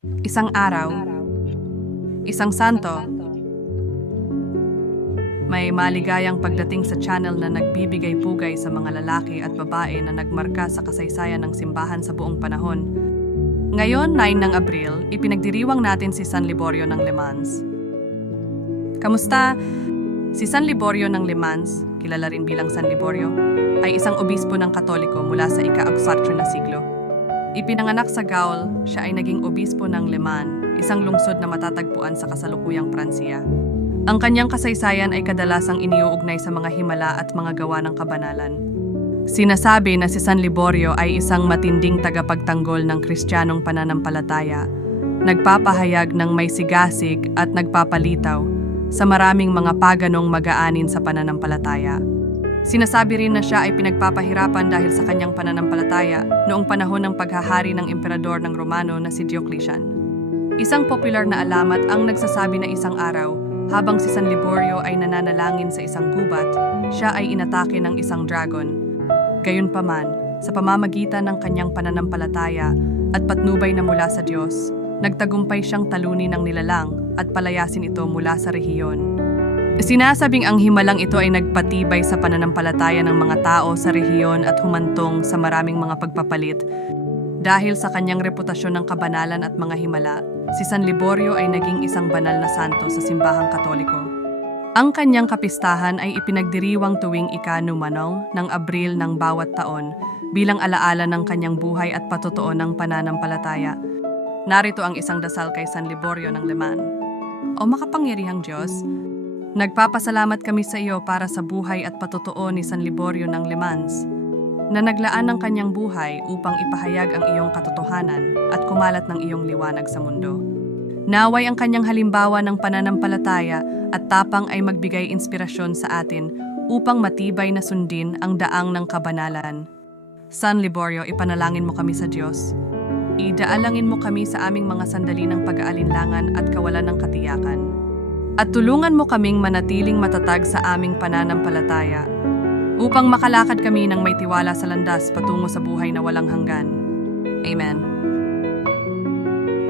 Isang araw, isang santo, may maligayang pagdating sa channel na nagbibigay pugay sa mga lalaki at babae na nagmarka sa kasaysayan ng simbahan sa buong panahon. Ngayon, 9 ng Abril, ipinagdiriwang natin si San Liborio ng Lemans. Kamusta? Si San Liborio ng Lemans, kilala rin bilang San Liborio, ay isang obispo ng Katoliko mula sa ika-4 na siglo. Ipinanganak sa Gaul, siya ay naging obispo ng Le Mans, isang lungsod na matatagpuan sa kasalukuyang Pransiya. Ang kanyang kasaysayan ay kadalasang iniuugnay sa mga himala at mga gawa ng kabanalan. Sinasabi na si San Liborio ay isang matinding tagapagtanggol ng Kristiyanong pananampalataya, nagpapahayag ng may sigasig at nagpapalitaw sa maraming mga paganong mag-aanin sa pananampalataya. Sinasabi rin na siya ay pinagpapahirapan dahil sa kanyang pananampalataya noong panahon ng paghahari ng emperador ng Romano na si Diocletian. Isang popular na alamat ang nagsasabi na isang araw, habang si San Liborio ay nananalangin sa isang gubat, siya ay inatake ng isang dragon. Gayunpaman, sa pamamagitan ng kanyang pananampalataya at patnubay na mula sa Diyos, nagtagumpay siyang talunin ng nilalang at palayasin ito mula sa rehiyon. Sinasabing ang himalang ito ay nagpatibay sa pananampalataya ng mga tao sa rehiyon at humantong sa maraming mga pagpapalit. Dahil sa kanyang reputasyon ng kabanalan at mga himala, si San Liborio ay naging isang banal na santo sa simbahang Katoliko. Ang kanyang kapistahan ay ipinagdiriwang tuwing ika-9 ng Abril ng bawat taon bilang alaala ng kanyang buhay at patotoo ng pananampalataya. Narito ang isang dasal kay San Liborio ng Le Mans. O makapangyarihang Diyos, nagpapasalamat kami sa iyo para sa buhay at patotoo ni San Liborio ng Le Mans, na naglaan ng kanyang buhay upang ipahayag ang iyong katotohanan at kumalat ng iyong liwanag sa mundo. Naway ang kanyang halimbawa ng pananampalataya at tapang ay magbigay inspirasyon sa atin upang matibay na sundin ang daang ng kabanalan. San Liborio, ipanalangin mo kami sa Diyos. Idaalangin mo kami sa aming mga sandali ng pag-aalinlangan at kawalan ng katiyakan. At tulungan mo kaming manatiling matatag sa aming pananampalataya upang makalakad kami ng may tiwala sa landas patungo sa buhay na walang hanggan. Amen.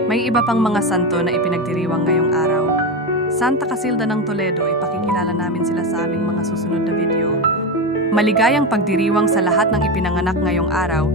May iba pang mga santo na ipinagdiriwang ngayong araw. Santa Casilda ng Toledo, ipakikilala namin sila sa aming mga susunod na video. Maligayang pagdiriwang sa lahat ng ipinanganak ngayong araw.